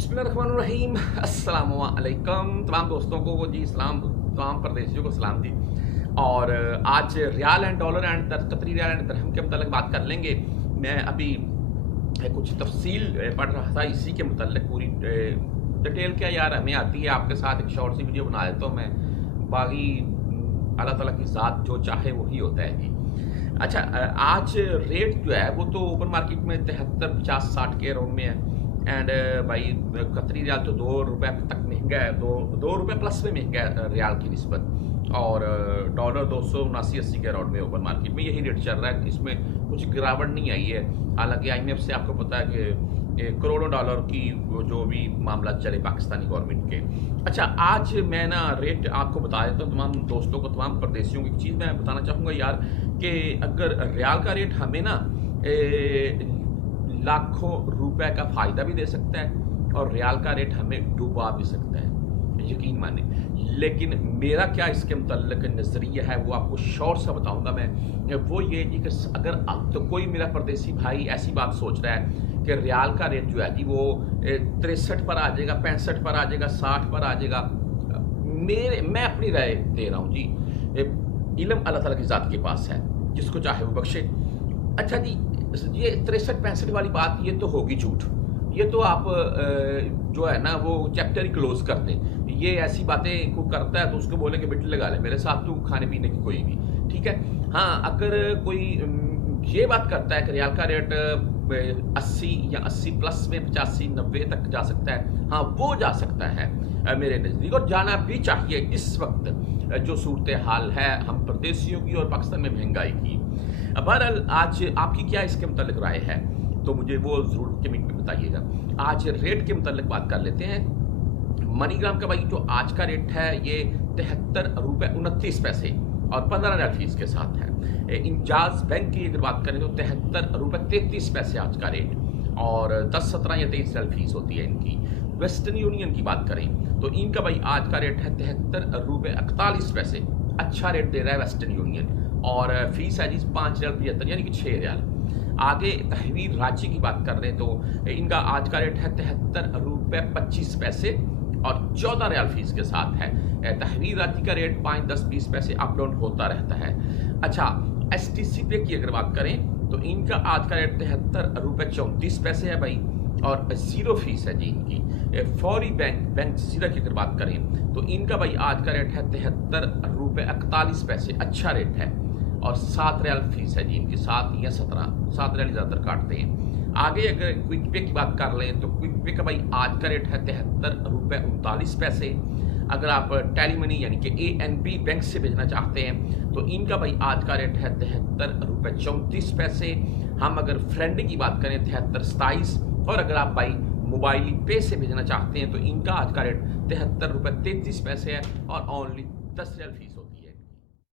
बिस्मिल्लाहिर्रहमानिर्रहीम। अस्सलाम वालेकुम तमाम दोस्तों को जी सलाम, तमाम परदेशियों को सलाम जी। और आज रियाल एंड डॉलर एंड कतरी रियाल एंड दरहम के मतलब बात कर लेंगे। मैं अभी कुछ तफसील पढ़ रहा था इसी के मतलब, पूरी डिटेल क्या यार हमें आती है। आपके साथ एक शॉर्ट सी वीडियो बना देता हूँ मैं, बाकी अल्लाह ताला की ज़ात जो चाहे वही होता है जी। अच्छा, आज रेट जो है वो तो ओपन मार्केट में 73, 50, 60 के अराउंड में है। एंड भाई कतरी रियाल तो ₹2 तक महंगा है, दो रुपये प्लस में महंगा है रियाल की निस्बत। और डॉलर 279-80 के अराउंड में ओपन मार्केट में यही रेट चल रहा है। इसमें कुछ गिरावट नहीं आई है। हालांकि IMF से आपको पता है कि करोड़ों डॉलर की जो भी मामला चले पाकिस्तानी गवर्नमेंट के। अच्छा, आज मैं ना रेट आपको बता देता हूँ तमाम दोस्तों को, तमाम परदेशियों की चीज़ मैं बताना चाहूँगा यार, कि अगर रियाल का रेट हमें ना लाखों रुपए का फ़ायदा भी दे सकता है और रियाल का रेट हमें डुबा भी सकता है, यकीन माने। लेकिन मेरा क्या इसके मुतल्लिक नज़रिया है वो आपको शॉर्ट सा बताऊंगा मैं। वो ये जी कि अगर अब तो कोई मेरा परदेसी भाई ऐसी बात सोच रहा है कि रियाल का रेट जो है जी वो 63 पर आ जाएगा, 65 पर आ जाएगा, 60 पर आ जाएगा, मैं अपनी राय दे रहा हूँ जी। इल्म अल्लाह ताला की ज़ात के पास है, जिसको चाहे वो बख्शे। अच्छा जी, ये 63-65 वाली बात ये तो होगी झूठ। ये तो आप जो है ना वो चैप्टर ही क्लोज कर दें। ये ऐसी बातें को करता है तो उसको बोले कि बेटे लगा ले मेरे साथ तू खाने पीने की कोई भी, ठीक है। हाँ, अगर कोई ये बात करता है कि रियाल का रेट 80 या 80 प्लस में 85-90 तक जा सकता है, हाँ वो जा सकता है मेरे नज़दीक, और जाना भी चाहिए इस वक्त जो सूरत हाल है हम परदेशियों की और पाकिस्तान में महंगाई की। बहरहाल आज आपकी क्या इसके मुतालिक राय है तो मुझे वो ज़रूर कमेंट में बताइएगा। आज रेट के मुतालिक बात कर लेते हैं। मनीग्राम का भाई जो आज का रेट है ये ₹73.29 और 15 रियाल फीस के साथ है। इंजाज बैंक की अगर बात करें तो ₹73.33 आज का रेट, और 10, 17 या 23 रियाल फीस होती है इनकी। वेस्टर्न यूनियन की बात करें तो इनका भाई आज का रेट है ₹73.41। अच्छा रेट दे रहा है वेस्टर्न यूनियन, और फीस है जी 5 रियाल 75 यानी कि 6 रियाल। आगे तहवीर रांची की बात कर रहे हैं तो इनका आज का रेट है ₹73.25 और 14 रियाल फीस के साथ है। तहवीर रांची का रेट 5, 10, 20 पैसे अप डाउन होता रहता है। अच्छा, STC पे की अगर बात करें तो इनका आज का रेट ₹73.34 है भाई, और 0 फीस है जी इनकी। फौरी बैंक सीधा की अगर बात करें तो इनका भाई आज का रेट है ₹73.41। अच्छा रेट है, और 7 रियाल फीस है जी इनकी, 7 या 7 रियाल ज़्यादातर काटते हैं। आगे अगर क्विक पे की बात कर लें तो क्विक पे का भाई आज का रेट है ₹73.39। अगर आप टेलीमनी यानी कि ANB बैंक से भेजना चाहते हैं तो इनका भाई आज का रेट है ₹73.34। हम अगर फ्रेंड की बात करें 73.27, और अगर आप भाई मोबाइल पे से भेजना चाहते हैं तो इनका आज का रेट ₹73.33 है और ओनली 10 रियाल फीस